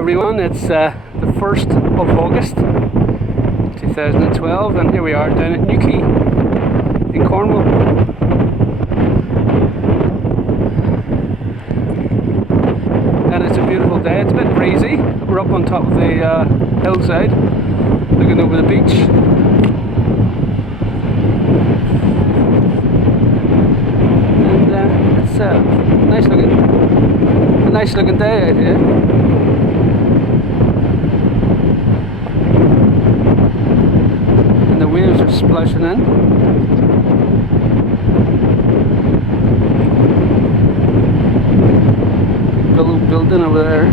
everyone, it's the 1st of August 2012 and here we are down at Newquay in Cornwall. And it's a beautiful day. It's a bit breezy. We're up on top of the hillside looking over the beach. And it's a nice looking day out here. And the waves are splashing in. Building over there.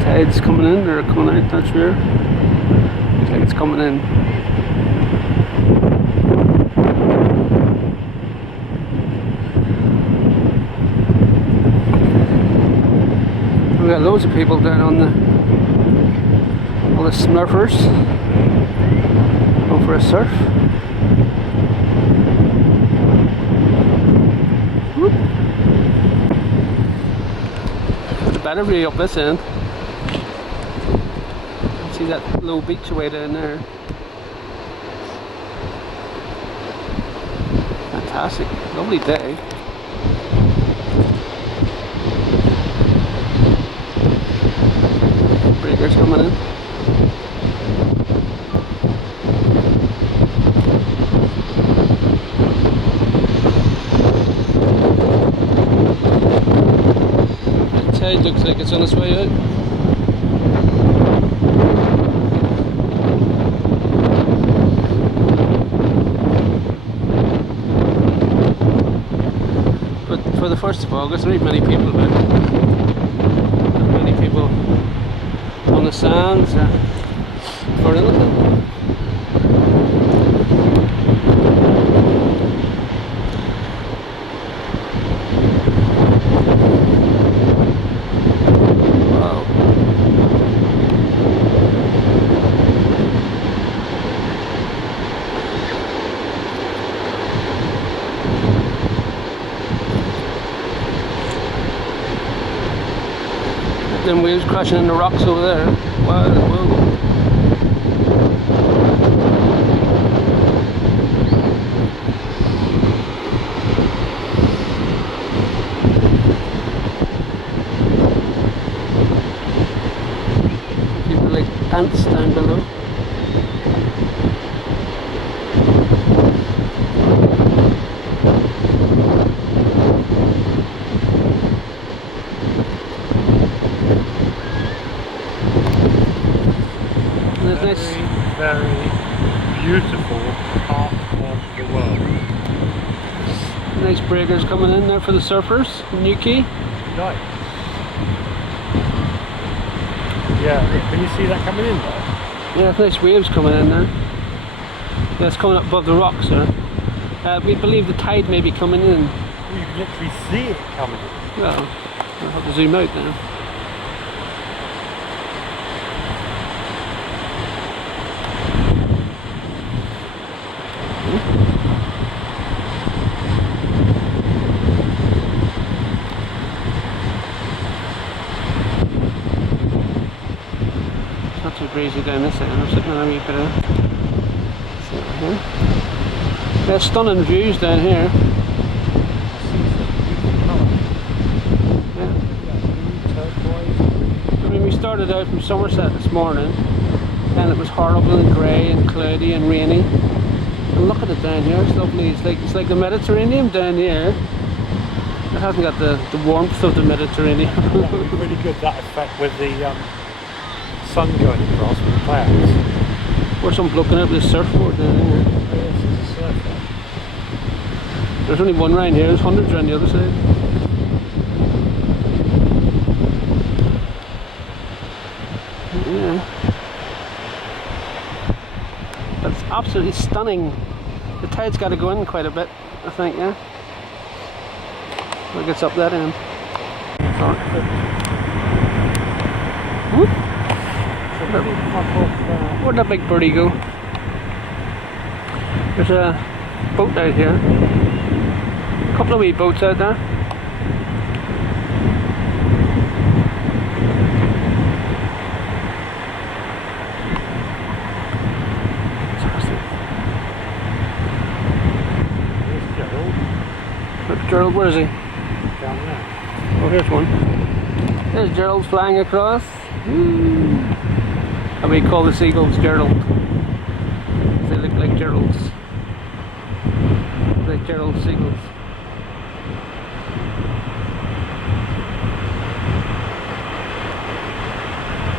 Tide's coming in or coming out, not sure. Looks like it's coming in. We've got loads of people down on all the smurfers going for a surf. Whoop. Got a better view up this end. See that low beach away down there. Fantastic, lovely day. Breakers coming in. The tide looks like it's on its way out. For the 1st of August, there ain't many people about. Not many people on the sands or anything. Wow. Them waves crashing in the rocks over there. Wow, whoa. People like ants down below. Very beautiful part of the world. Nice breakers coming in there for the surfers in Newquay. Nice. Yeah, can you see that coming in there? Yeah, nice waves coming in there. Yeah, it's coming up above the rocks there. We believe the tide may be coming in. Well, you can literally see it coming in. Well, I'll have to zoom out now. Not too breezy down this end. I'm sitting on a wee bit of here. There's stunning views down here. Yeah. I mean, we started out from Somerset this morning and it was horrible and grey and cloudy and rainy. And look at it down here, it's lovely. It's like the Mediterranean down here. It hasn't got the warmth of the Mediterranean. That would be really good, that effect with the sun going across with the clouds. Or some bloke out with a surfboard down here. Oh, yes, there's a surfer. There's only one round here, there's hundreds around the other side. Yeah. That's absolutely stunning. The tide's got to go in quite a bit, I think, yeah. Look, it's up that end. Whoop. Where'd that big birdie go? There's a boat out here. A couple of wee boats out there. Gerald, where is he? Down there. Oh, here's one. There's Gerald flying across. And we call the seagulls Gerald. They look like Geralds. Like Gerald seagulls.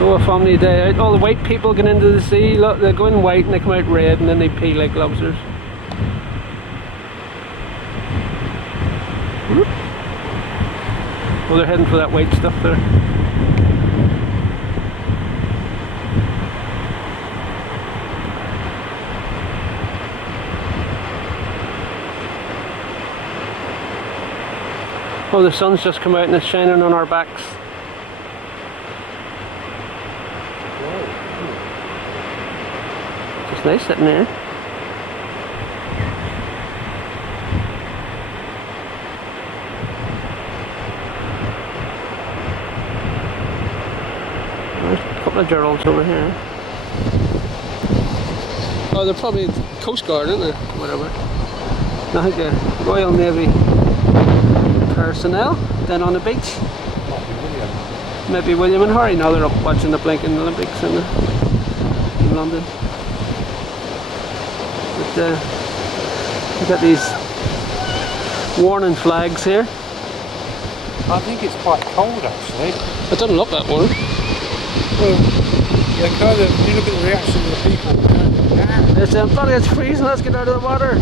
Oh, a family day out. All the white people get into the sea. Look, they go in white and they come out red and then they pee like lobsters. Well, they're heading for that white stuff there. Oh, the sun's just come out and it's shining on our backs. It's nice sitting there. The Geralds over here. Oh, they're probably Coast Guard, aren't they? Whatever. I think the Royal Navy personnel down on the beach. Maybe William and Harry. Now they're up watching the blinking Olympics in London. But we've got these warning flags here. I think it's quite cold actually. It doesn't look that warm. Well, yeah, kind of, you look at the reaction of the people. It's bloody, it's freezing, let's get out of the water.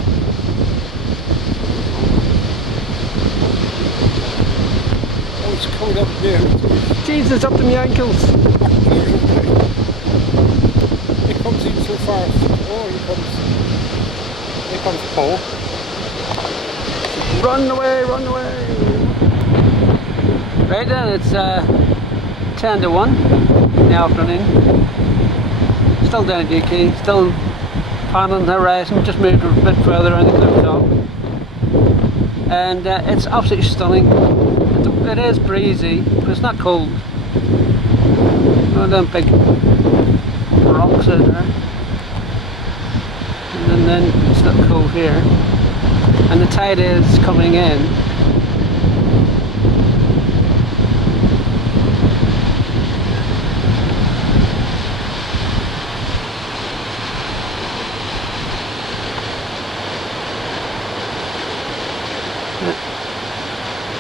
Oh, it's cold up there. Jeez, it's up to my ankles. It comes in so fast. Oh, here comes Paul. Run away, run away. Right then, it's 10 to 1 in the afternoon. Still down at Newquay, still paddling the horizon, just moved a bit further around the cliff top. And it's absolutely stunning. It is breezy, but it's not cold. One of them big rocks out there. And then it's not cold here. And the tide is coming in.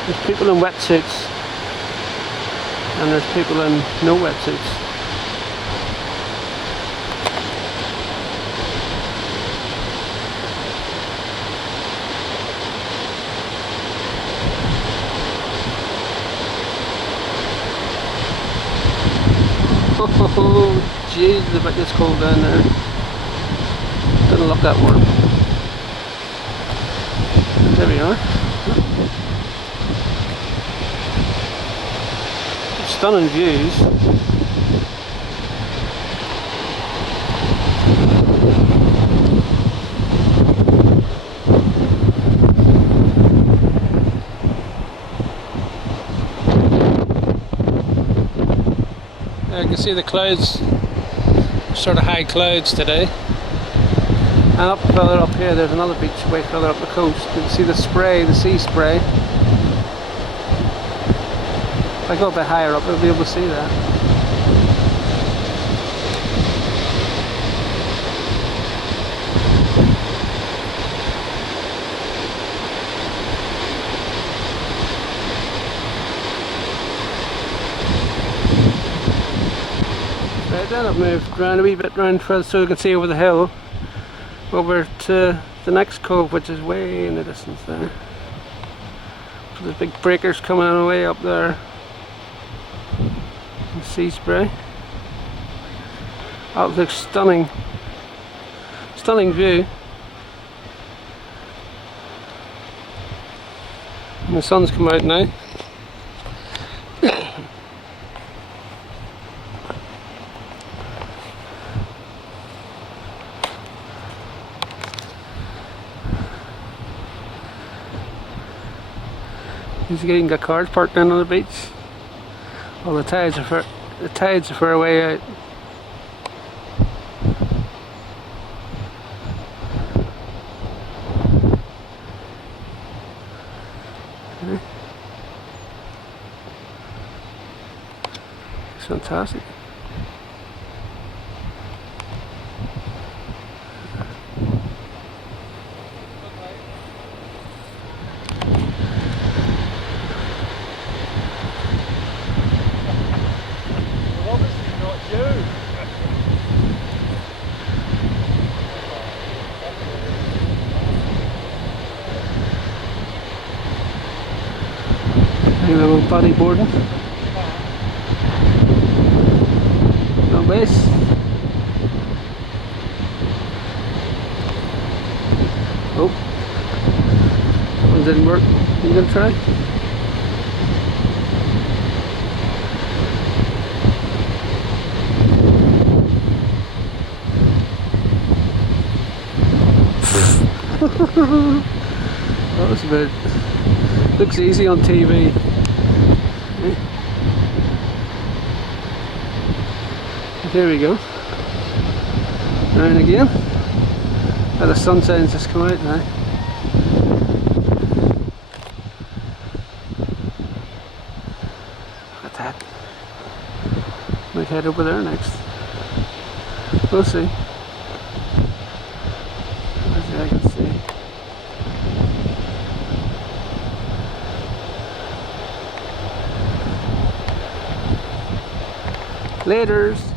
There's people in wetsuits and there's people in no wetsuits. Oh jeez, it's about this cold down there. Doesn't look that warm. There we are. Stunning views. You can see the clouds, sort of high clouds today. And up further up here, there's another beach way further up the coast. You can see the spray, the sea spray. If I go a bit higher up, I'll be able to see that. Right then, I've moved around a wee bit round further so you can see over the hill, over to the next cove, which is way in the distance there. So there's big breakers coming on way up there. Sea spray. Oh, it looks stunning. Stunning view. And the sun's come out now. He's even got cars parked down on the beach. Well, the tides are far away out. It's fantastic. Well, obviously not you. A little bodyboarding. No base. Oh, that one didn't work. You gonna try? That was a bit. Looks easy on TV. Here we go. And again. Now the sunshine just come out now. Look at that. Might head over there next. We'll see. Let's see, I can see. Laters.